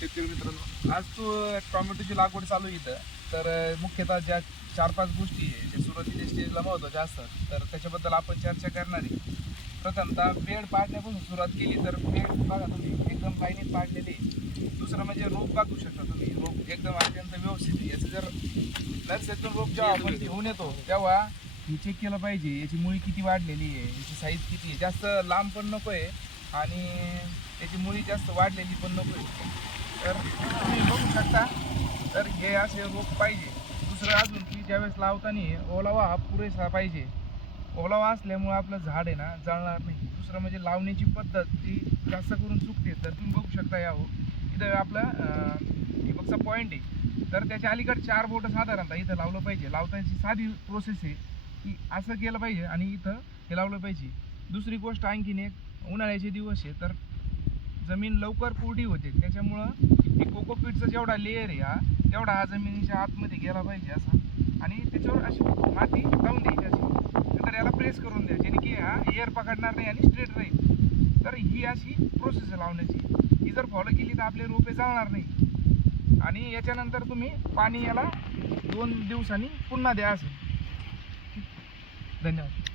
शेतकरी मित्रांनो, आज टोमॅटोची लागवड चालू आहे इथं. तर मुख्यतः ज्या 4-5 गोष्टी आहे ज्या सुरुवातीच्या स्टेजला महत्त्वाच्या असतात, तर त्याच्याबद्दल आपण चर्चा करणार आहे. प्रथमतः बेड पाडण्यापासून सुरुवात केली तर बेड बघा तुम्ही एकदम लाईनीत पाडलेले आहे. दुसरं म्हणजे रोप बघू शकता तुम्ही, रोप एकदम अत्यंत व्यवस्थित आहे. याचं जर नर्सरीतून रोप जेव्हा आपण घेऊन येतो तेव्हा हे चेक केलं पाहिजे, याची मुळी किती वाढलेली आहे, याची साईज किती आहे. जास्त लांब पण नको आहे आणि त्याची मुळी जास्त वाढलेली पण नको आहे. तर तुम्ही बघू शकता, तर हे असे रोप पाहिजे. दुसरं अजून की ज्यावेळेस लावताना ओलावा हा पुरेसा पाहिजे. ओलावा असल्यामुळे आपलं झाड आहे ना जळणार नाही. दुसरं म्हणजे लावण्याची पद्धत जी जास्त करून चुकते. तर तुम्ही बघू शकता इथं आपला ठिबकचा पॉईंट आहे, तर त्याच्या अलीकडे 4 बोटं साधारणतः इथं लावलं पाहिजे. लावताची साधी प्रोसेस आहे की असं केलं पाहिजे आणि इथं हे लावलं पाहिजे. दुसरी गोष्ट आणखीन एक, उन्हाळ्याचे दिवस आहे तर जमीन लवकर कोरडी होते, त्याच्यामुळं हे कोकोपीटचा जेवढा लेअर आहे तेवढा हा जमिनीच्या आतमध्ये गेला पाहिजे असा, आणि त्याच्यावर अशी माती लावून द्यायची अशी, नंतर याला प्रेस करून द्या जेणे की हा एअर पकडणार नाही आणि स्ट्रेट राहील. तर ही अशी प्रोसेस आहे लावण्याची. ही जर फॉलो केली तर आपले रोपे जाळणार नाही. आणि याच्यानंतर तुम्ही पाणी याला 2 दिवसांनी पुन्हा द्या असं. धन्यवाद.